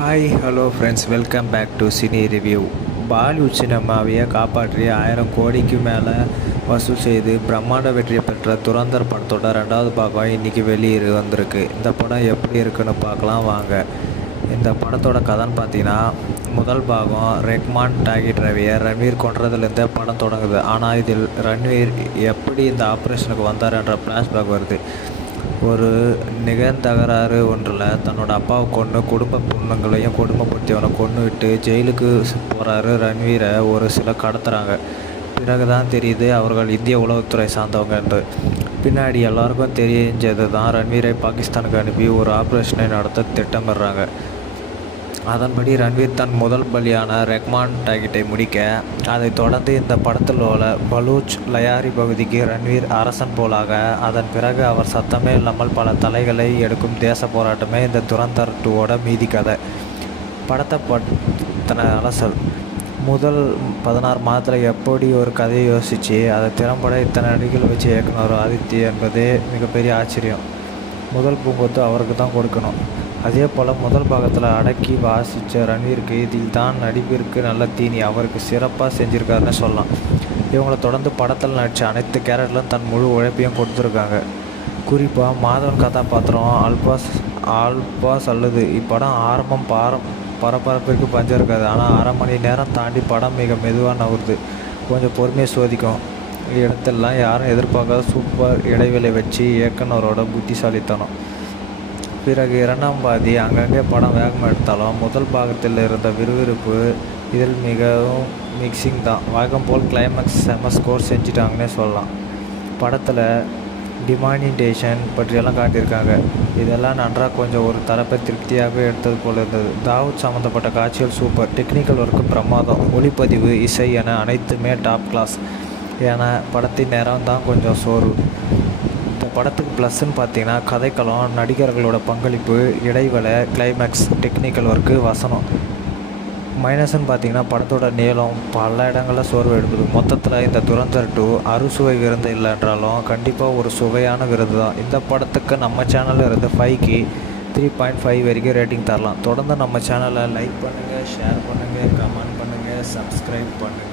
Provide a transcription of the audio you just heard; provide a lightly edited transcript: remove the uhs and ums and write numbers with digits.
Hi hello friends, welcome back to cine review. Bollywood சினிமாவையே காப்பாற்றி 1000 கோடிக்கு மேலே வசூல் செய்து பிரம்மாண்ட வெற்றியை பெற்ற துரந்தர் படத்தோட 2வது பாகம் இன்றைக்கி வெளியே வந்திருக்கு. இந்த படம் எப்படி இருக்குன்னு பார்க்கலாம் வாங்க. இந்த படத்தோட கதைன்னு பார்த்தீங்கன்னா, முதல் பாகம் ரெஹ்மான் டார்கெட் ரவியை ரன்வீர் கொன்றதுலேருந்தே படம் தொடங்குது. ஆனால் இதில் ரன்வீர் எப்படி இந்த ஆப்ரேஷனுக்கு வந்தார் என்ற ஃப்ளாஷ்பேக் வருது. ஒரு நிகழ்ந்தகராறு ஒன்றில் தன்னோட அப்பாவை கொன்று குடும்ப பொண்ணுங்களையும் கொடுமைப்படுத்தியவனை கொன்று விட்டு ஜெயிலுக்கு போகிறாரு ரன்வீரை ஒரு சிலர் கடத்துகிறாங்க. பிறகு தான் தெரியுது அவர்கள் இந்திய உளவுத்துறை சார்ந்தவங்க என்று. பின்னாடி எல்லாருக்கும் தெரிஞ்சது தான் ரன்வீரை பாகிஸ்தானுக்கு அனுப்பி ஒரு ஆப்ரேஷனை நடத்த திட்டமிடுறாங்க. அதன்படி ரன்வீர் தன் முதல் பலியான ரெஹ்மான் டார்கெட்டை முடிக்க, அதைத் தொடர்ந்து இந்த படத்தில் உள்ள பலூச் லயாரி பகுதிக்கு ரன்வீர் அரசன் போலாக, அதன் பிறகு அவர் சத்தமே இல்லாமல் பல தலைகளை எடுக்கும் தேச போராட்டமே இந்த துரந்தர் 2வோட மீதி கதை. படத்தை பற்றின அலசல். முதல் 16 மாதத்தில் எப்படி ஒரு கதையை யோசித்து அதை திறம்பட இத்தனை நடிகள் வச்சு இயக்குனர் ஆதித்யா என்பதே மிகப்பெரிய ஆச்சரியம். முதல் பூங்கொத்து அவருக்கு தான் கொடுக்கணும். அதே போல் முதல் பாகத்தில் அடக்கி வாசித்த ரன்வீருக்கு இதில் தான் நடிப்பிற்கு நல்ல தீனி. அவருக்கு சிறப்பாக செஞ்சுருக்காருன்னு சொல்லலாம். இவங்களை தொடர்ந்து படத்தில் நடித்த அனைத்து கேரக்டரும் தன் முழு உழைப்பையும் கொடுத்துருக்காங்க. குறிப்பாக மாதவன் கதாபாத்திரம் ஆல்பாஸ் அல்லது இப்படம் ஆரம்பம் பரபரப்பிற்கு பஞ்சம் இருக்காது. ஆனால் 1/2 மணி நேரம் தாண்டி படம் மிக மெதுவாக நகருது. கொஞ்சம் பொறுமையை சோதிக்கும் இடத்தெல்லாம் யாரும் எதிர்பார்க்காத சூப்பர் இடைவெளி வச்சு இயக்குனரோட புத்திசாலித்தனம். பிறகு 2ஆம் பாதி அங்கங்கே படம் வேகமாக எடுத்தாலும் முதல் பாகத்தில் இருந்த விறுவிறுப்பு இதில் மிகவும் மிக்சிங் தான். வழக்கம் போல் கிளைமேக்ஸ் செம ஸ்கோர் செஞ்சுட்டாங்கன்னே சொல்லலாம். படத்தில் டிமானிட்டேஷன் பற்றியெல்லாம் காட்டியிருக்காங்க. இதெல்லாம் நன்றாக கொஞ்சம் ஒரு தரப்பை திருப்தியாக எடுத்தது போல் இருந்தது. தாவூத் சம்மந்தப்பட்ட காட்சிகள் சூப்பர், டெக்னிக்கல் ஒர்க்கு பிரமாதம், ஒளிப்பதிவு இசை என அனைத்துமே டாப் கிளாஸ். என படத்தின் நேரம் தான் கொஞ்சம் சோர்வு. படத்துக்கு ப்ளஸ்ன்னு பார்த்தீங்கன்னா கதைக்களம், நடிகர்களோட பங்களிப்பு, இடைவேளை, கிளைமேக்ஸ், டெக்னிக்கல் ஒர்க்கு, வசனம். மைனஸ்ன்னு பார்த்தீங்கன்னா படத்தோட நீளம் பல இடங்களில் சோர்வு எடுக்குது. மொத்தத்தில் இந்த துரந்தர் 2 அறுசுவை விருந்து இல்லை என்றாலும் கண்டிப்பாக ஒரு சுவையான விருந்து தான். இந்த படத்துக்கு நம்ம சேனலில் இருந்து 5க்கு 3.5 வரைக்கும் ரேட்டிங் தரலாம். தொடர்ந்து நம்ம சேனலை லைக் பண்ணுங்கள், ஷேர் பண்ணுங்கள், கமெண்ட் பண்ணுங்கள், சப்ஸ்கிரைப் பண்ணுங்கள்.